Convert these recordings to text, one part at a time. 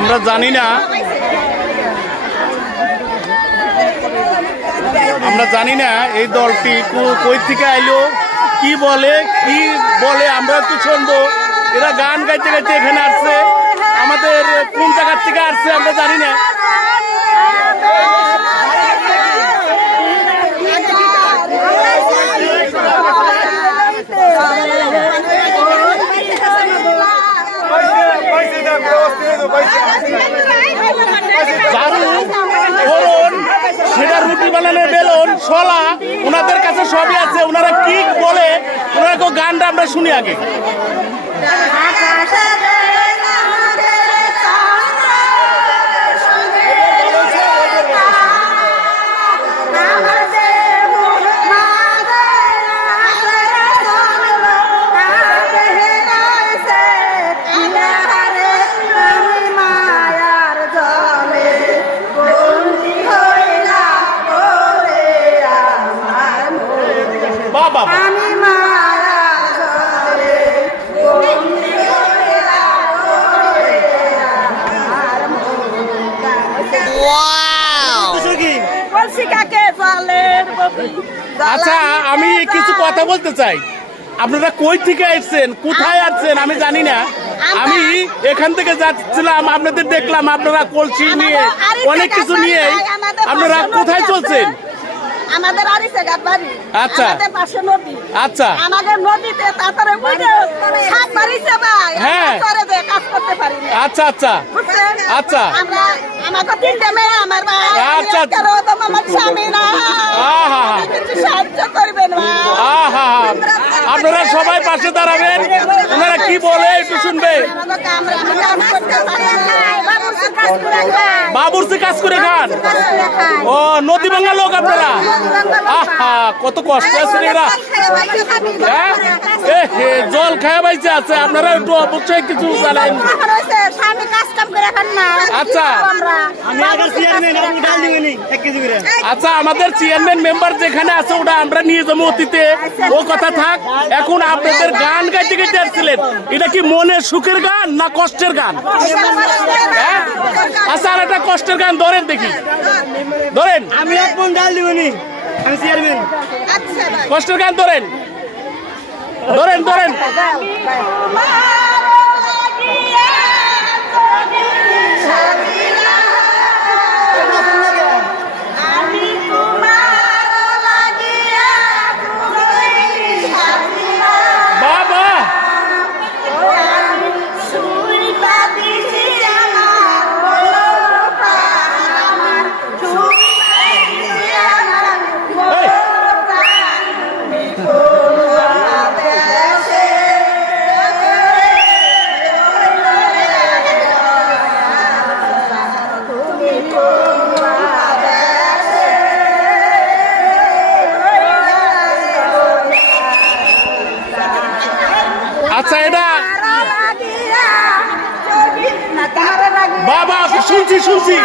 আমরা জানি না এই দলটি কই থেকে আইলো, কি বলে আমরা তো শুনবো। এরা গান গাইতে গাইতে এখানে আসছে, আমাদের কোন জায়গার থেকে আসছে আমরা জানি না। সেটা রুটি বানানোর বেলন শলা ওনাদের কাছে সবই আছে। ওনারা কি বলে ওনারা গানটা আমরা শুনি আগে। আচ্ছা, আমি কিছু কথা বলতে চাই। আপনারা কই থেকে আসছেন, কোথায় আসছেন আমি জানি না। আমি এখান থেকে যাচ্ছিলাম, আপনাদের দেখলাম আপনারা কলসি নিয়ে অনেক কিছু নিয়ে। আপনারা কোথায় চলছেন? আমাদের আরিসাঘাট বাড়ি, আচ্ছা, আমাদের পাশে নদী। আচ্ছা, আমাদের নদীতে তারপরে সাপ মারিছে ভাই, হ্যাঁ, কাজ করতে পারি না। আচ্ছা আচ্ছা আচ্ছা, আমরা আমাকে তিনটে মেয়ে, আমার ভাই, আচ্ছা, আমার স্বামী না, কিছু সাহায্য করবেন। আপনারা সবাই পাশে দাঁড়াবেন, ওনারা কি বলে একটু শুনবে। বাবুর্চি কাজ করে খান। ও নদী ভাঙা লোক আপনারা। আহা, কত কষ্ট আছে এরা। হ্যাঁ, জল খায় বাইচে আছে। আপনারা একটু অবশ্যই কিছু জানেন। আচ্ছা আচ্ছা, আমাদের চেয়ারম্যান মেম্বার যেখানে আছে ওটা আমরা নিয়ে যাবো অতীতে, ও কথা থাক। এখন আপনাদের গান গাইতে গাইতে আসছিলেন, এটা কি মনের সুখের গান না কষ্টের গান? আচ্ছা, আর একটা কষ্টের গান ধরেন দেখি, ধরেন। আমি এক মন ডাল দিবনি, আমি চেয়ারম্যান। কষ্টের গান ধরেন, ধরেন ধরেন। আচ্ছা, এটা বাবা শুনছি শুনছি।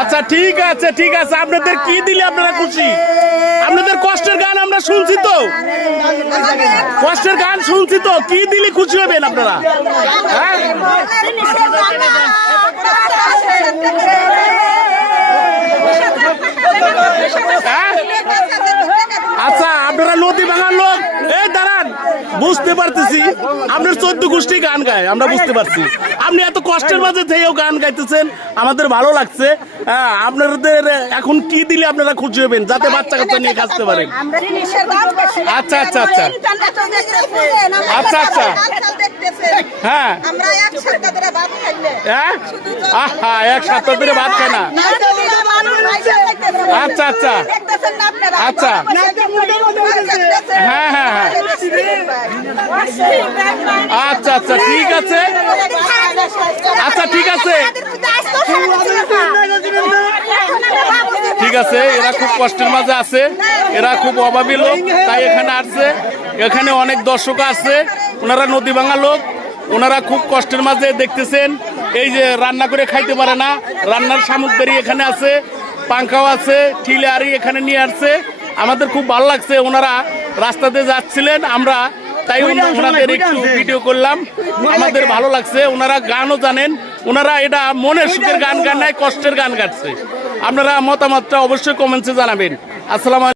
আচ্ছা, ঠিক আছে ঠিক আছে, আপনাদের কি দিলে আপনারা খুশি? আপনাদের কষ্টের গান আমরা শুনছি তো, কষ্টের গান শুনছি তো, কি দিলে খুশি হবেন আপনারা? হ্যাঁ, আচ্ছা, আপনারা নদী ভাঙার লোক। এই দাঁড়ান, বুঝতে পারতেছি আপনার 14 গোষ্ঠী গান গায়, আমরা বুঝতে পারছি। আপনি এত কষ্টের মাঝে থেকেও গান গাইতেছেন, আমাদের ভালো লাগছে। হ্যাঁ, আপনাদের এখন কি দিলে আপনারা খুশি হবেন যাতে বাচ্চা কাচ্চা নিয়ে খাচ্ছে পারেন? আচ্ছা আচ্ছা আচ্ছা আচ্ছা আচ্ছা, হ্যাঁ, হ্যাঁ, এক সপ্তাহ ধরে ভাত খায় না। আচ্ছা আচ্ছা আচ্ছা, হ্যাঁ হ্যাঁ হ্যাঁ, আচ্ছা আচ্ছা, ঠিক আছে। আচ্ছা, ঠিক আছে, ঠিক ঠিক আছে, এরা খুব কষ্টের মাঝে আছে, এরা খুব অভাবী লোক, তাই এখানে আসছে। এখানে অনেক দর্শক আছে, ওনারা নদী ভাঙা লোক, ওনারা খুব কষ্টের মাঝে দেখতেছেন। এই যে রান্না করে খাইতে পারে না, রান্নার সামগ্রী এখানে আছে, পাঙ্খাও আছে, ঠিলে আরি এখানে নিয়ে আসছে। আমাদের খুব ভালো লাগছে, ওনারা রাস্তাতে যাচ্ছিলেন, আমরা তাই ওনাদের একটু ভিডিও করলাম। আমাদের ভালো লাগছে, ওনারা গানও জানেন, ওনারা এটা মনের সুখের গান গান নাই, কষ্টের গান গাচ্ছে। আপনারা মতামতটা অবশ্যই কমেন্টসে জানাবেন। আসসালামু আলাইকুম।